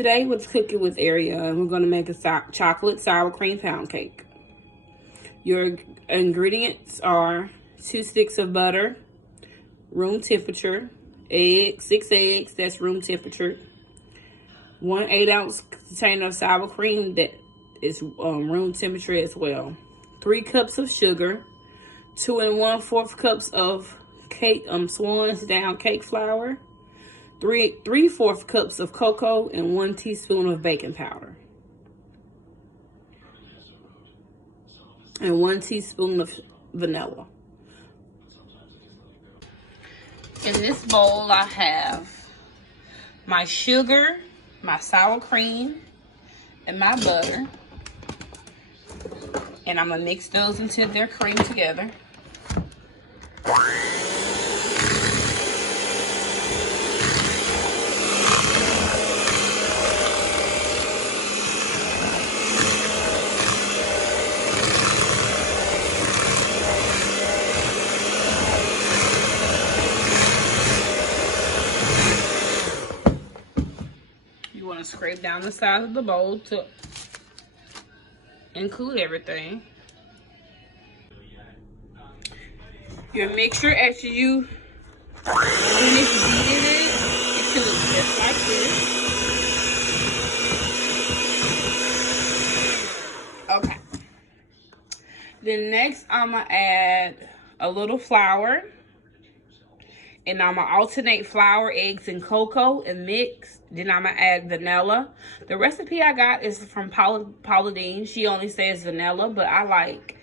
Today with Cooking with Aria, we're going to make a chocolate sour cream pound cake. Your ingredients are 2 sticks of butter, room temperature, 6 eggs, that's room temperature, 1 8-ounce container of sour cream that is room temperature as well, 3 cups of sugar, 2 1/4 cups of cake Swan's down cake flour, 3 3/4 cups of cocoa, and 1 teaspoon of baking powder, and 1 teaspoon of vanilla. In this bowl, I have my sugar, my sour cream, and my butter. And I'm gonna mix those until they're creamed together. You want to scrape down the sides of the bowl to include everything. Your mixture, after you finish beating it, it should look just like this. Okay. Then next, I'm going to add a little flour. And I'm going to alternate flour, eggs, and cocoa and mix. Then I'm going to add vanilla. The recipe I got is from Paula Deen. She only says vanilla, but I like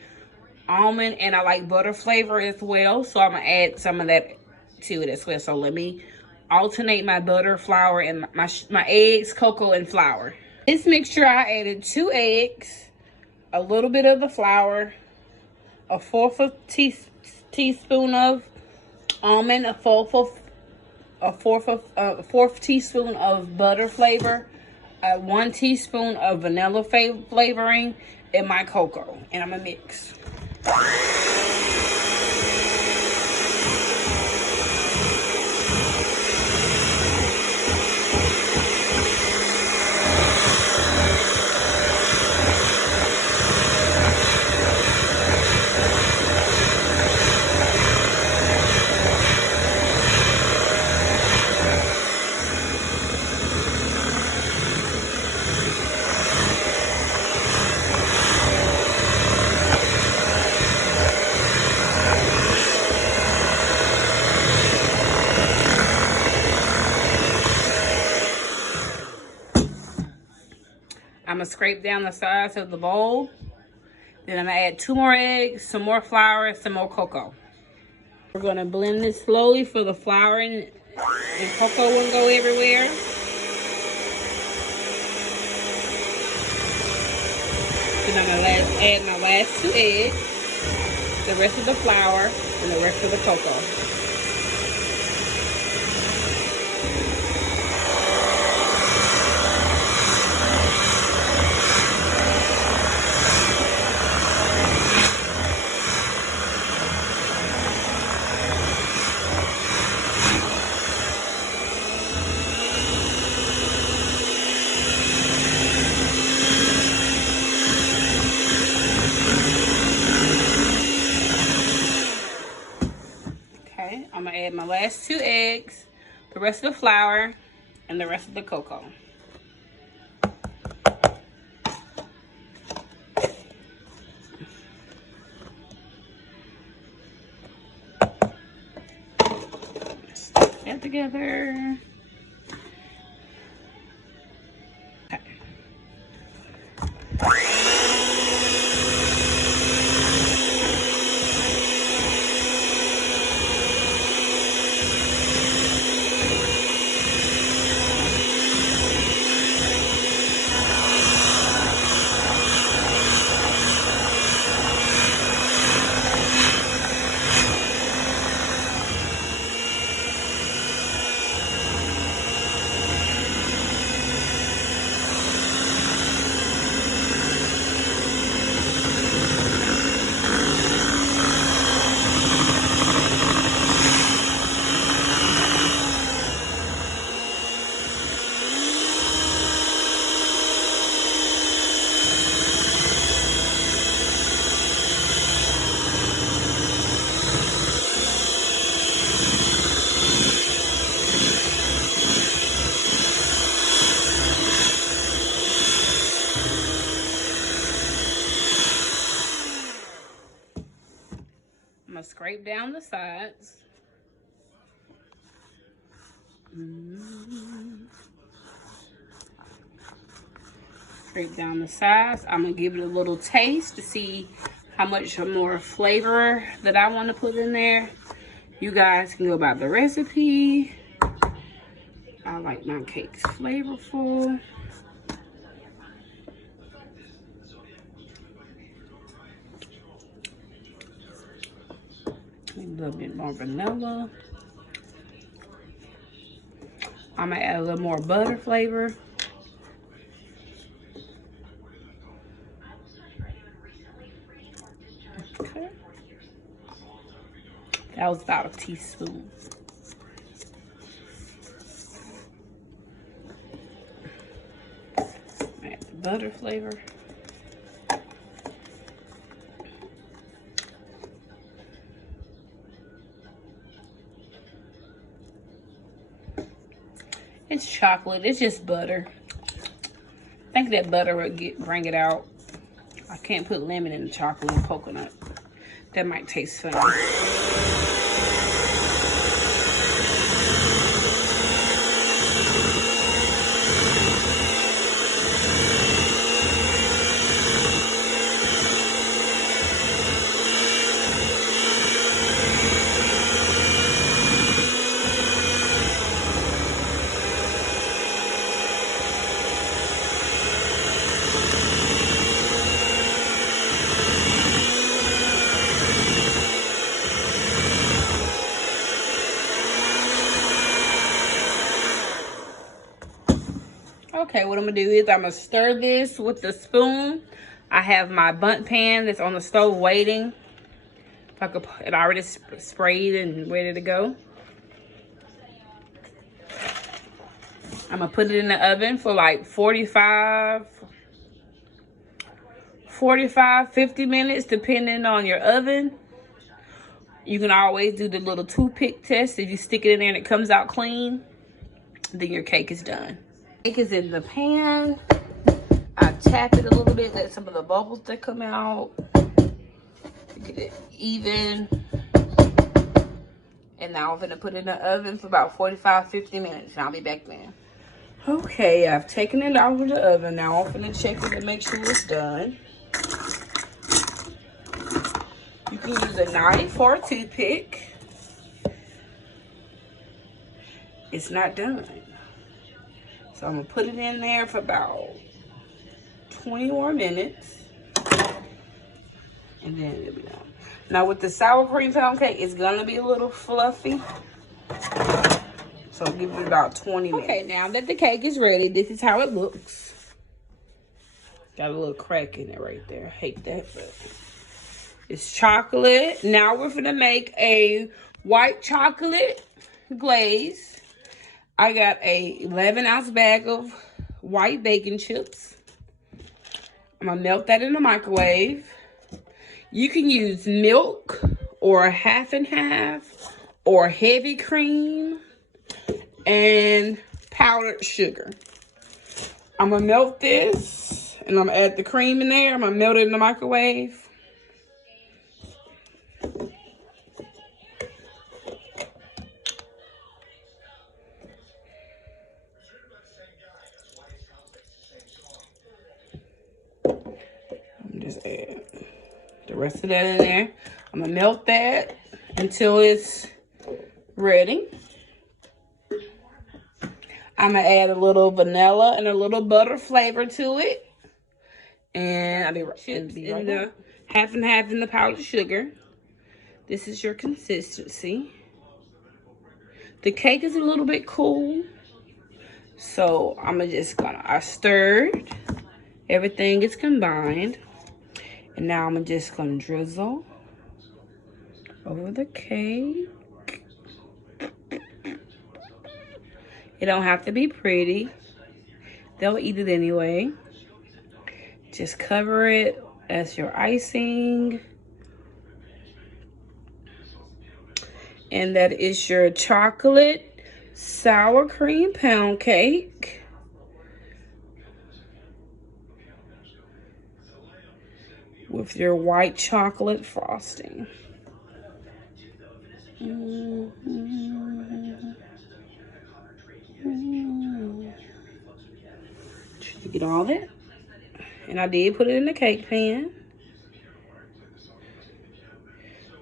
almond and I like butter flavor as well. So I'm going to add some of that to it as well. So let me alternate my butter, flour, and my eggs, cocoa, and flour. This mixture, I added 2 eggs, a little bit of the flour, a 1/4 teaspoon of almond, a fourth teaspoon of butter flavor, 1 teaspoon of vanilla flavoring, and my cocoa. And I'm gonna mix. I'm gonna scrape down the sides of the bowl. Then I'm gonna add 2 more eggs, some more flour, some more cocoa. We're gonna blend this slowly for the flour and cocoa won't go everywhere. Then I'm gonna add my last 2 eggs, the rest of the flour, and the rest of the cocoa. I'm gonna add my last 2 eggs, the rest of the flour, and the rest of the cocoa. Stick that together. scrape down the sides. Scrape down the sides. I'm gonna give it a little taste to see how much more flavor that I want to put in there. You guys can go about the recipe. I like my cakes flavorful. A little bit more vanilla. I'm gonna add a little more butter flavor. Okay. That was about a teaspoon. Add the butter flavor. It's chocolate. It's just butter. I think that butter would bring it out. I can't put lemon in the chocolate and coconut. That might taste funny. Okay, what I'm gonna do is I'm gonna stir this with the spoon. I have my bundt pan that's on the stove waiting. It already sprayed and ready to go. I'm gonna put it in the oven for like 45, 50 minutes, depending on your oven. You can always do the little toothpick test. If you stick it in there and it comes out clean, then your cake is done. Cake is in the pan. I tap it a little bit, let some of the bubbles that come out. Get it even. And now I'm gonna put it in the oven for about 45, 50 minutes. And I'll be back then. Okay, I've taken it out of the oven. Now I'm gonna check it to make sure it's done. You can use a knife or a toothpick. It's not done. So I'm gonna put it in there for about 20 more minutes. And then it'll be done. Now with the sour cream pound cake, it's gonna be a little fluffy. So I'll give it about 20 minutes. Okay, now that the cake is ready, this is how it looks. Got a little crack in it right there. I hate that, but it's chocolate. Now we're gonna make a white chocolate glaze. I got a 11-ounce bag of white bacon chips. I'm gonna melt that in the microwave. You can use milk or half and half or heavy cream and powdered sugar. I'm gonna melt this and I'm gonna add the cream in there. I'm gonna melt it in the microwave. Just add the rest of that in there. I'm gonna melt that until it's ready. I'm gonna add a little vanilla and a little butter flavor to it. And I'll be right in the half and half in the powdered sugar. This is your consistency. The cake is a little bit cool. So I stirred. Everything is combined. And now I'm just gonna drizzle over the cake. It don't have to be pretty. They'll eat it anyway. Just cover it as your icing. And that is your chocolate sour cream pound cake. With your white chocolate frosting. You get all that. And I did put it in the cake pan.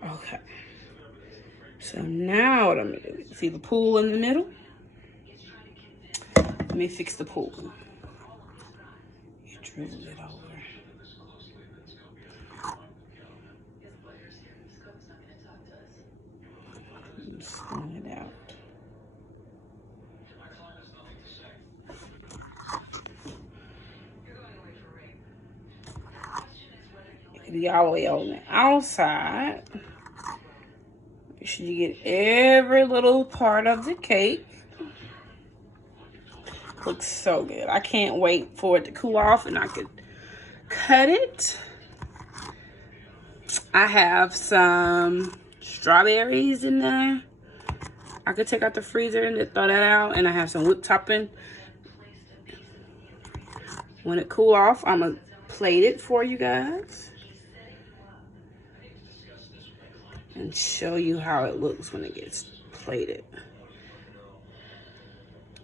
Okay. So now what I'm gonna do, see the pool in the middle? Let me fix the pool. You drizzle it over. Spin it out. It can be all the way on the outside. Make sure you get every little part of the cake. Looks so good. I can't wait for it to cool off and I could cut it. I have some strawberries in there. I could take out the freezer and throw that out. And I have some whipped topping. When it cool off, I'm gonna plate it for you guys and show you how it looks when it gets plated.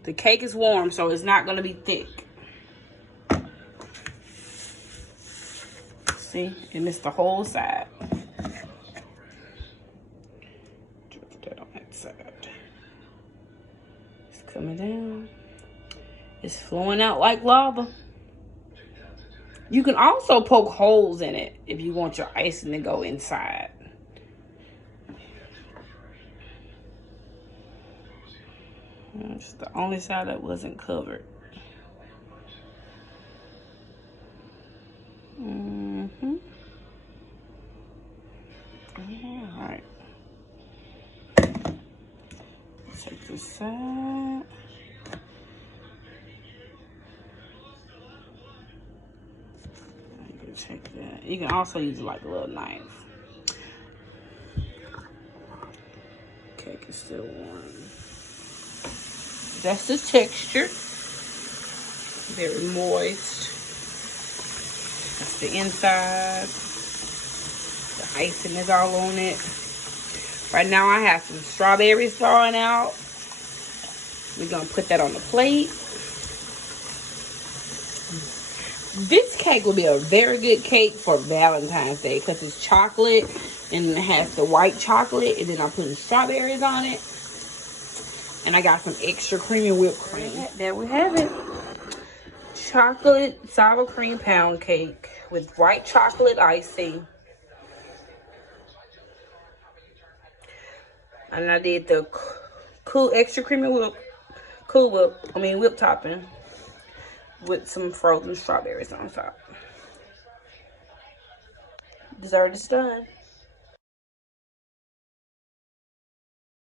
The cake is warm, so it's not gonna be thick. See, and it's the whole side. Drip that on that side. It's coming down. It's flowing out like lava. You can also poke holes in it if you want your icing to go inside. It's the only side that wasn't covered. All right. Take this side. Check that. You can also use like a little knife. Cake is still warm. That's the texture. Very moist. That's the inside. The icing is all on it. Right now I have some strawberries thawing out. We're gonna put that on the plate. This cake will be a very good cake for Valentine's Day because it's chocolate and it has the white chocolate, and then I'm putting strawberries on it. And I got some extra creamy whipped cream. There we have it. Chocolate sour cream pound cake with white chocolate icing. And I did the cool extra creamy whipped topping with some frozen strawberries on top. Dessert is done.